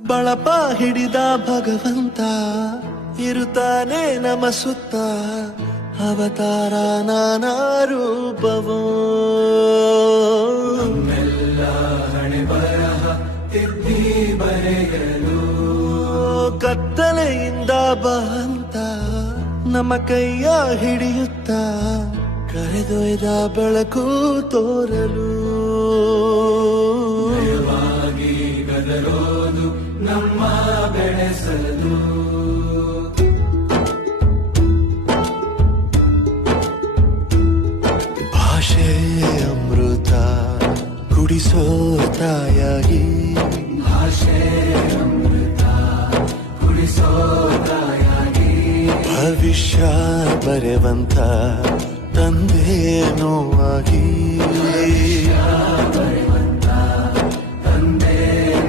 ಬಳಪ ಹಿಡಿದ ಭಗವಂತ ಇರುತ್ತಾನೆ ನಮ ಸುತ್ತ ಅವತಾರ ನಾನಾ ರೂಪವೋ ಹಣೆ ಬರಹ ತಿದ್ದಿ ಬರೆಯಲು ಕತ್ತಲೆಯಿಂದ ಬಂತ ನಮ್ಮ ಕೈಯ ಹಿಡಿಯುತ್ತ ಕರೆದೊಯ್ದ ಬೆಳಕು ತೋರಲು ಭಯವಾಗಿ ಗದರೋದು ನಮ್ಮ ಬೆಳೆಸಲು ಭಾಷೆ ಅಮೃತ ಕುಡಿಸೋ ತಾಯಾಗಿ ಭಾಷೆ ಅಮೃತ ಕುಡಿಸೋ ತಾಯಾಗಿ ಭವಿಷ್ಯ ಬರೆವಂತ ತಂದೆ ನೋವಾಗಿ